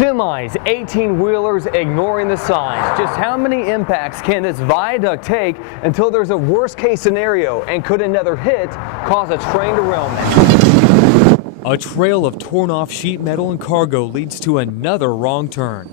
Semis, 18-wheelers ignoring the signs. Just how many impacts can this viaduct take until there's a worst-case scenario? And could another hit cause a train derailment? A trail of torn-off sheet metal and cargo leads to another wrong turn.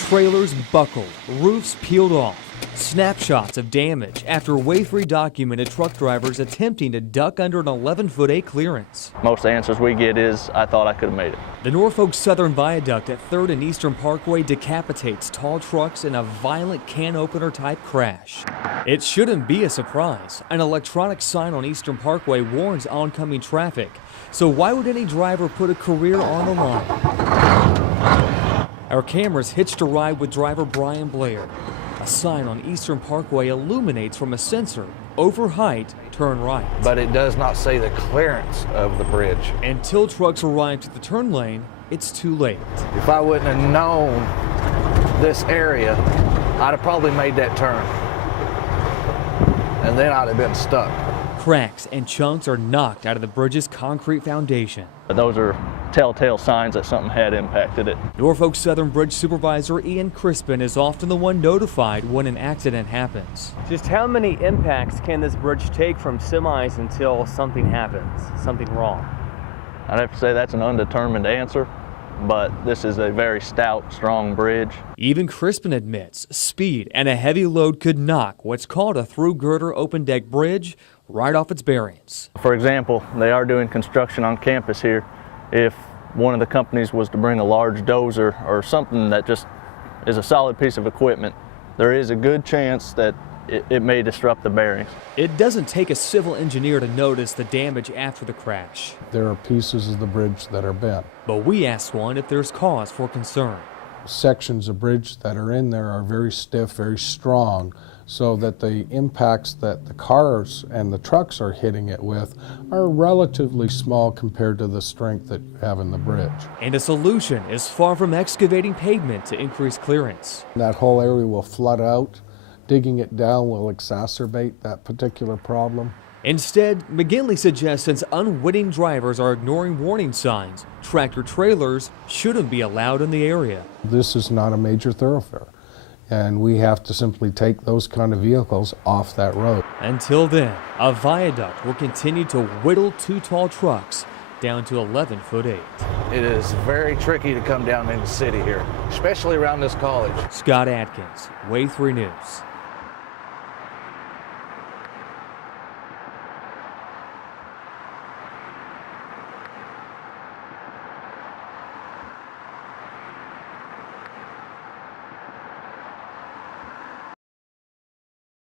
Trailers buckled, roofs peeled off. Snapshots of damage after Way3 documented truck drivers attempting to duck under an 11-foot clearance. Most answers we get is, I thought I could have made it. The Norfolk Southern Viaduct at 3rd and Eastern Parkway decapitates tall trucks in a violent can-opener type crash. It shouldn't be a surprise. An electronic sign on Eastern Parkway warns oncoming traffic. So why would any driver put a career on the line? Our cameras hitched a ride with driver Brian Blair. A sign on Eastern Parkway illuminates from a sensor. Over height, turn right. But it does not say the clearance of the bridge. Until trucks arrive to the turn lane, it's too late. If I wouldn't have known this area, I'd have probably made that turn. And then I'd have been stuck. Cracks and chunks are knocked out of the bridge's concrete foundation. Those are telltale signs that something had impacted it. Norfolk Southern Bridge Supervisor Ian Crispin is often the one notified when an accident happens. Just how many impacts can this bridge take from semis until something happens, something wrong? I'd have to say that's an undetermined answer, but this is a very stout, strong bridge. Even Crispin admits speed and a heavy load could knock what's called a through girder open deck bridge right off its bearings. For example, they are doing construction on campus here. If one of the companies was to bring a large dozer or something that just is a solid piece of equipment, there is a good chance that it may disrupt the bearings. It doesn't take a civil engineer to notice the damage after the crash. There are pieces of the bridge that are bent. But we asked one if there's cause for concern. Sections of bridge that are in there are very stiff, very strong, so that the impacts that the cars and the trucks are hitting it with are relatively small compared to the strength that you have in the bridge. And a solution is far from excavating pavement to increase clearance. That whole area will flood out. Digging it down will exacerbate that particular problem. Instead, McGinley suggests since unwitting drivers are ignoring warning signs, tractor trailers shouldn't be allowed in the area. This is not a major thoroughfare, and we have to simply take those kind of vehicles off that road. Until then, a viaduct will continue to whittle two tall trucks down to 11'8". It is very tricky to come down in the city here, especially around this college. Scott Atkins, Way3 News.